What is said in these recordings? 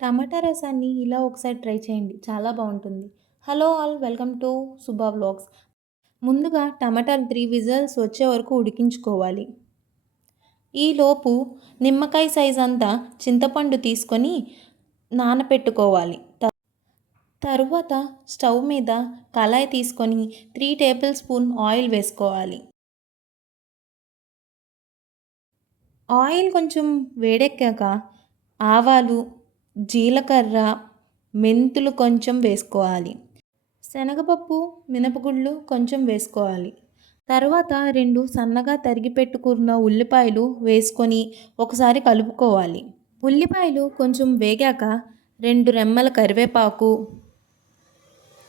టమాటా రసాన్ని ఇలా ఒకసారి ట్రై చేయండి. చాలా బావుంటుంది. Hello all welcome to Subha vlogs. ముందుగా టమాటాలు 3 విజిల్స్ వచ్చే వరకు ఉడికించుకోవాలి. ఈలోపు నిమ్మకాయ సైజ్ అంతా చింతపండు తీసుకొని నానపెట్టుకోవాలి. తరువాత స్టవ్ మీద కళాయి తీసుకొని 3 టేబుల్ స్పూన్ ఆయిల్ వేసుకోవాలి. ఆయిల్ కొంచెం వేడెక్కాక ఆవాలు, జీలకర్ర, మెంతులు కొంచెం వేసుకోవాలి. శనగపప్పు, మినపగుళ్ళు కొంచెం వేసుకోవాలి. తర్వాత 2 సన్నగా తరిగి పెట్టుకున్న ఉల్లిపాయలు వేసుకొని ఒకసారి కలుపుకోవాలి. ఉల్లిపాయలు కొంచెం వేగాక 2 రెమ్మల కరివేపాకు,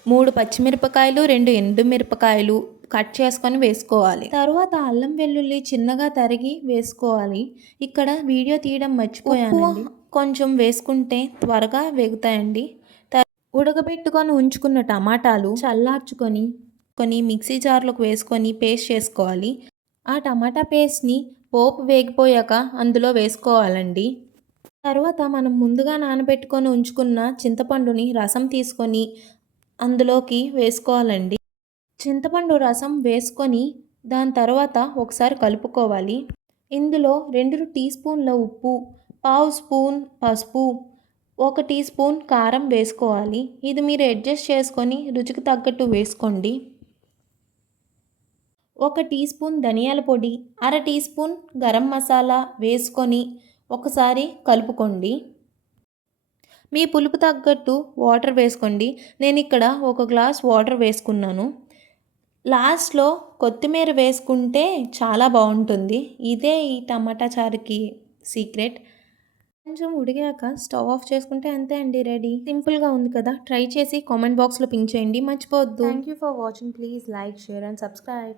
3 పచ్చిమిరపకాయలు, 2 ఎండుమిరపకాయలు కట్ చేసుకొని వేసుకోవాలి. తర్వాత అల్లం వెల్లుల్లి చిన్నగా తరిగి వేసుకోవాలి. ఇక్కడ వీడియో తీయడం మర్చిపోయానండి. కొంచెం వేసుకుంటే త్వరగా వేగుతాయండి. ఉడకబెట్టుకొని ఉంచుకున్న టమాటాలు చల్లార్చుకొని మిక్సీ జార్లోకి వేసుకొని పేస్ట్ చేసుకోవాలి. ఆ టమాటా పేస్ట్ని పోపు వేగిపోయాక అందులో వేసుకోవాలండి. తర్వాత మనం ముందుగా నానబెట్టుకొని ఉంచుకున్న చింతపండుని రసం తీసుకొని అందులోకి వేసుకోవాలండి. చింతపండు రసం వేసుకొని దాని తర్వాత ఒకసారి కలుపుకోవాలి. ఇందులో 2 టీ స్పూన్ల ఉప్పు, పావు స్పూన్ పసుపు, 1 టీ స్పూన్ కారం వేసుకోవాలి. ఇది మీరు అడ్జస్ట్ చేసుకొని రుచికి తగ్గట్టు వేసుకోండి. 1 టీ స్పూన్ ధనియాల పొడి, అర టీ స్పూన్ గరం మసాలా వేసుకొని ఒకసారి కలుపుకోండి. మీ పులుపు తగ్గట్టు వాటర్ వేసుకోండి. నేను ఇక్కడ 1 గ్లాస్ వాటర్ వేసుకున్నాను. లాస్ట్లో కొత్తిమీర వేసుకుంటే చాలా బాగుంటుంది. ఇదే ఈ టమాటా చారుకి సీక్రెట్. కొంచెం ఉడిగాక స్టవ్ ఆఫ్ చేసుకుంటే అంతే అండి, రెడీ. సింపుల్గా ఉంది కదా, ట్రై చేసి కామెంట్ బాక్స్లో పింక్ చేయండి మర్చిపోవద్దు. Thank you for watching. Please like, share and subscribe.